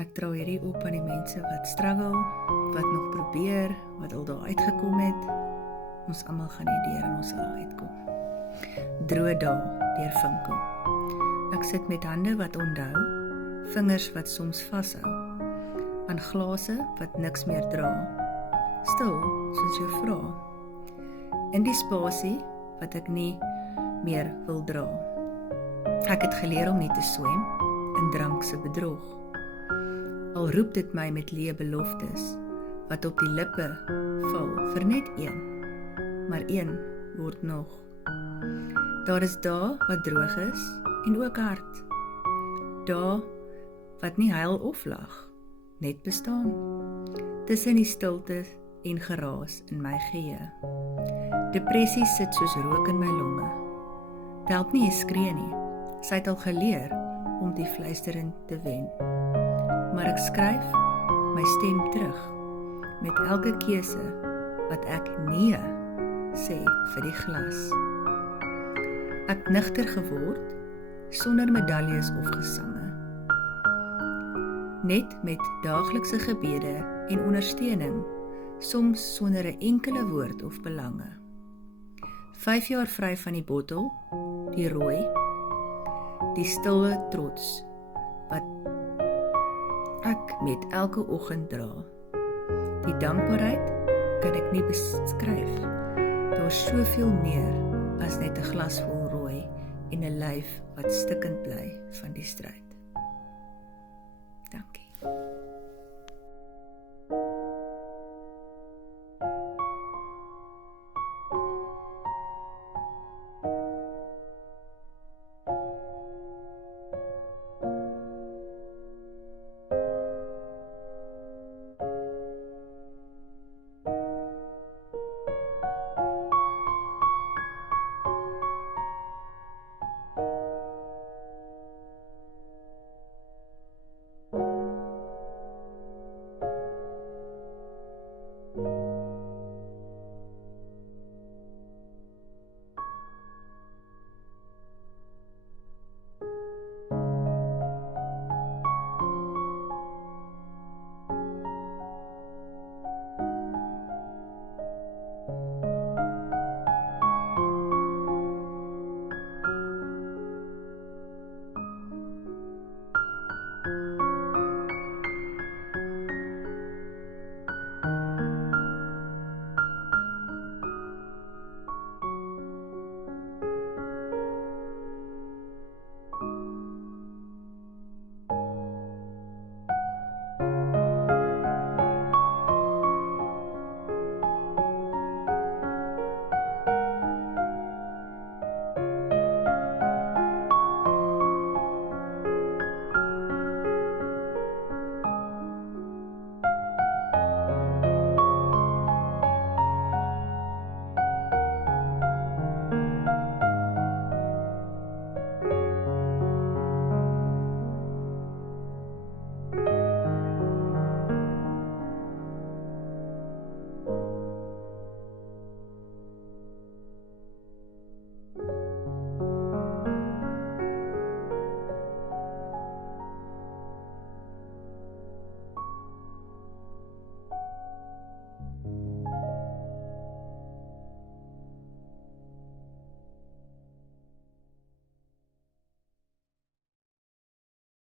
Ek dra hierdie op aan die mense wat struggle, wat nog probeer, wat al daar uitgekom het. Ons almal gaan hierdeur en ons sal uitkom. Droë dae deur Vinko. Ek sit met hande wat onthou, vingers wat soms vashou, aan glase wat niks meer dra, stil soos jou vra, in die spasie wat ek nie meer wil dra. Ek het geleer om nie te swem in drank se bedrog, al roep dit my met leë beloftes, wat op die lippe val vir net een, maar een word nog. Daar is dae wat droog is en ook hard, dae wat nie huil of lag, net bestaan, tussen die stilte en geraas in my geheue. Depressie sit soos rook in my longe. Het help nie jy skree nie, sy het al geleer om die fluistering te wen. Maar ek skryf my stem terug, met elke keuse wat ek nee sê vir die glas. Ek nigter geword, sonder medaljes of gesange. Net met daaglikse gebede en ondersteuning, soms sonder 'n enkele woord of belange. 5 jaar vry van die bottel, die rooi, die stille trots, wat ek met elke oggend dra. Die dankbaarheid kan ek nie beskryf. Daar is soveel meer as net 'n glas vol rooi en 'n lyf wat stikkend bly van die stryd.